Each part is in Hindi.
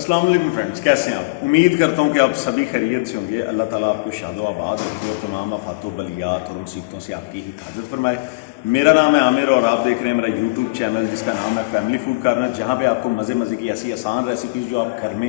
अस्सलाम वालेकुम फ्रेंड्स, कैसे हैं आप? उम्मीद करता हूं कि आप सभी खैरियत से होंगे। अल्लाह ताला आपको शादो आबाद रखे और तमाम आफात बलियात और मुसीबतों से आपकी हिफाजत फरमाए। मेरा नाम है आमिर और आप देख रहे हैं मेरा यूट्यूब चैनल जिसका नाम है फैमिली फूड कॉर्नर, जहां पे आपको मज़े मज़े की ऐसी आसान रेसिपीज़ जो आप घर में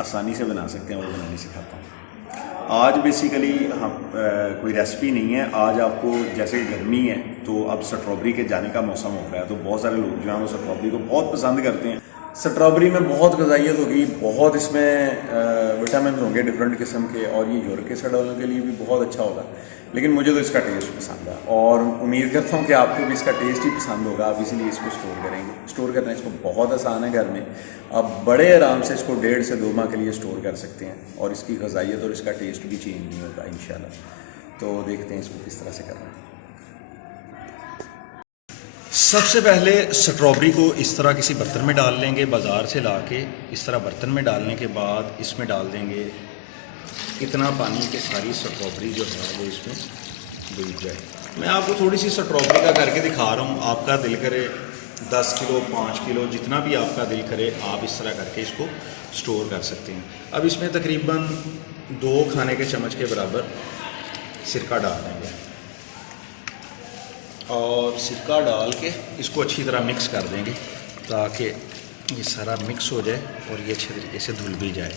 आसानी से बना सकते हैं वो बनानी सिखाता हूँ। आज बेसिकली हम कोई रेसिपी नहीं है। आज आपको, जैसे गर्मी है तो अब स्ट्रॉबेरी के जाने का मौसम हो गया है, तो बहुत सारे लोग जो हैं वो स्ट्रॉबेरी को बहुत पसंद करते हैं। स्ट्रॉबेरी में बहुत ग़िज़ाइयत होगी, बहुत इसमें विटामिन होंगे डिफरेंट किस्म के, और ये यूरिक एसिड वालों के लिए भी बहुत अच्छा होगा। लेकिन मुझे तो इसका टेस्ट पसंद है और उम्मीद करता हूँ कि आपको भी इसका टेस्ट ही पसंद होगा। आप इसीलिए इसको स्टोर करेंगे। स्टोर करना इसको बहुत आसान है। घर में आप बड़े आराम से इसको 1.5 से 2 माह के लिए स्टोर कर सकते हैं और इसकी ग़िज़ाइयत और इसका टेस्ट भी चेंज नहीं होगा इंशाल्लाह। तो देखते हैं इसको किस तरह से करना है। सबसे पहले स्ट्रॉबेरी को इस तरह किसी बर्तन में डाल लेंगे, बाज़ार से ला के इस तरह बर्तन में डालने के बाद इसमें डाल देंगे इतना पानी कि सारी स्ट्रॉबेरी जो है वो इसमें डूब जाए। मैं आपको थोड़ी सी स्ट्रॉबेरी का करके दिखा रहा हूँ। आपका दिल करे 10 किलो 5 किलो जितना भी आपका दिल करे आप इस तरह करके इसको स्टोर कर सकते हैं। अब इसमें तकरीबन 2 खाने के चम्मच के बराबर सिरका डाल देंगे और सिरका डाल के इसको अच्छी तरह मिक्स कर देंगे ताकि ये सारा मिक्स हो जाए और ये अच्छे तरीके से धुल भी जाए।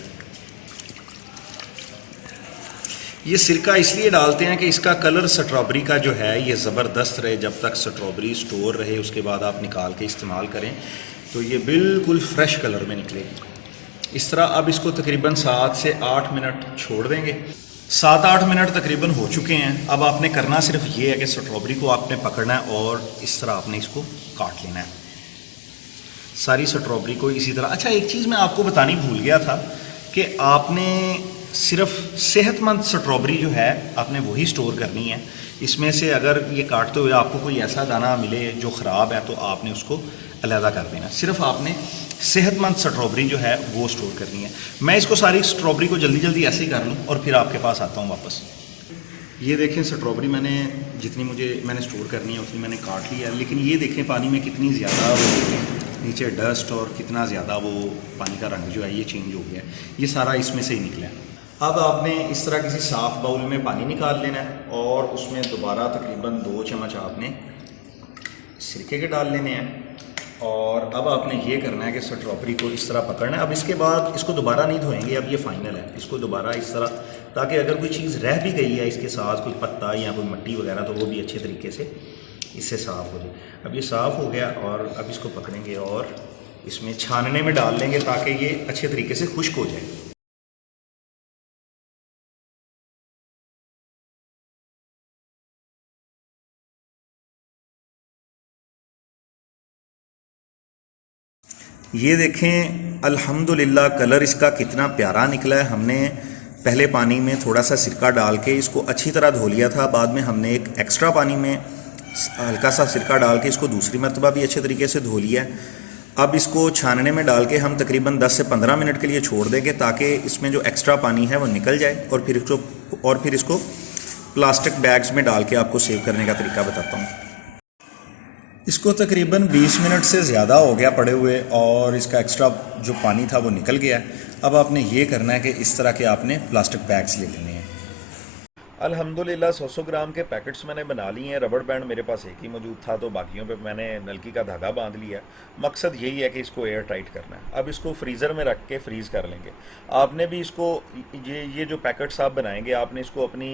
ये सिरका इसलिए डालते हैं कि इसका कलर स्ट्रॉबेरी का जो है ये ज़बरदस्त रहे। जब तक स्ट्रॉबेरी स्टोर रहे उसके बाद आप निकाल के इस्तेमाल करें तो ये बिल्कुल फ्रेश कलर में निकलेगी। इस तरह अब इसको तकरीबन 7 से 8 मिनट छोड़ देंगे। 7-8 मिनट तकरीबन हो चुके हैं। अब आपने करना सिर्फ ये है कि स्ट्रॉबेरी को आपने पकड़ना है और इस तरह आपने इसको काट लेना है, सारी स्ट्रॉबेरी को इसी तरह। अच्छा, एक चीज़ मैं आपको बतानी भूल गया था कि आपने सिर्फ सेहतमंद स्ट्रॉबेरी जो है आपने वही स्टोर करनी है। इसमें से अगर ये काटते हुए आपको कोई ऐसा दाना मिले जो ख़राब है तो आपने उसको अलहदा कर देना। सिर्फ आपने सेहतमंद स्ट्रॉबेरी जो है वो स्टोर करनी है। मैं इसको सारी स्ट्रॉबेरी को जल्दी जल्दी ऐसे ही कर लूँ और फिर आपके पास आता हूँ वापस। ये देखें स्ट्रॉबेरी जितनी मैंने स्टोर करनी है उतनी मैंने काट ली है। लेकिन ये देखें पानी में कितनी ज़्यादा वो नीचे डस्ट और कितना ज़्यादा वो पानी का रंग जो है ये चेंज हो गया है। ये सारा इसमें से ही निकला है। अब आपने इस तरह किसी साफ़ बाउल में पानी निकाल लेना है और उसमें दोबारा तकरीबन 2 चम्मच आपने सिरके के डाल लेने हैं और अब आपने ये करना है कि स्ट्रॉबेरी को इस तरह पकड़ना है। अब इसके बाद इसको दोबारा नहीं धोएंगे, अब ये फाइनल है। इसको दोबारा इस तरह, ताकि अगर कोई चीज़ रह भी गई है इसके साथ, कोई पत्ता या कोई मिट्टी वगैरह, तो वो भी अच्छे तरीके से इससे साफ़ हो जाए। अब ये साफ़ हो गया और अब इसको पकड़ेंगे और इसमें छानने में डाल लेंगे ताकि ये अच्छे तरीके से खुश्क हो जाए। ये देखें अल्हम्दुलिल्लाह कलर इसका कितना प्यारा निकला है। हमने पहले पानी में थोड़ा सा सिरका डाल के इसको अच्छी तरह धो लिया था। बाद में हमने एक एक्स्ट्रा पानी में हल्का सा सिरका डाल के इसको दूसरी मरतबा भी अच्छे तरीके से धो लिया है। अब इसको छानने में डाल के हम तकरीबन 10 से 15 मिनट के लिए छोड़ देंगे ताकि इसमें जो एक्स्ट्रा पानी है वो निकल जाए। और फिर इसको प्लास्टिक बैग्स में डाल के आपको सेव करने का तरीका बताता हूँ। इसको तकरीबन 20 मिनट से ज़्यादा हो गया पड़े हुए और इसका एक्स्ट्रा जो पानी था वो निकल गया। अब आपने ये करना है कि इस तरह के आपने प्लास्टिक बैग्स ले लेने हैं। अल्हम्दुलिल्लाह 100 ग्राम के पैकेट्स मैंने बना लिए हैं। रबड़ बैंड मेरे पास एक ही मौजूद था तो बाकियों पे मैंने नलकी का धागा बांध लिया। मकसद यही है कि इसको एयर टाइट करना है। अब इसको फ्रीज़र में रख के फ्रीज़ कर लेंगे। आपने भी इसको ये जो पैकेट्स आप बनाएंगे आपने इसको अपनी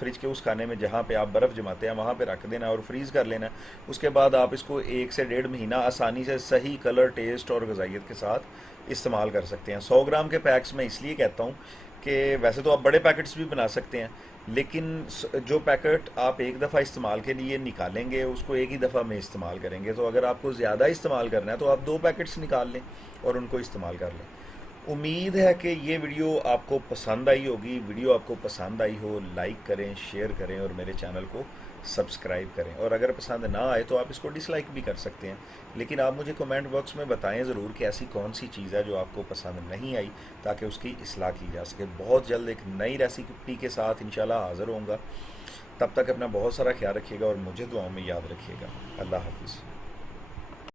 फ्रिज के उस खाने में जहाँ पे आप बर्फ़ जमाते हैं वहाँ पे रख देना और फ्रीज़ कर लेना है। उसके बाद आप इसको 1 से 1.5 महीना आसानी से सही कलर, टेस्ट और ग़िज़ाइयत के साथ इस्तेमाल कर सकते हैं। 100 ग्राम के पैक्स मैं इसलिए कहता हूँ कि वैसे तो आप बड़े पैकेट्स भी बना सकते हैं, लेकिन जो पैकेट आप एक दफ़ा इस्तेमाल के लिए निकालेंगे उसको एक ही दफ़ा में इस्तेमाल करेंगे। तो अगर आपको ज़्यादा इस्तेमाल करना है तो आप 2 पैकेट्स निकाल लें और उनको इस्तेमाल कर लें। उम्मीद है कि ये वीडियो आपको पसंद आई होगी। वीडियो आपको पसंद आई हो लाइक करें, शेयर करें और मेरे चैनल को सब्सक्राइब करें। और अगर पसंद ना आए तो आप इसको डिसलाइक भी कर सकते हैं, लेकिन आप मुझे कमेंट बॉक्स में बताएं ज़रूर कि ऐसी कौन सी चीज़ है जो आपको पसंद नहीं आई, ताकि उसकी इस्लाह की जा सके। बहुत जल्द एक नई रेसिपी के साथ इंशाल्लाह हाज़िर होऊंगा। तब तक अपना बहुत सारा ख्याल रखिएगा और मुझे दुआओं में याद रखिएगा। अल्लाह हाफिज़।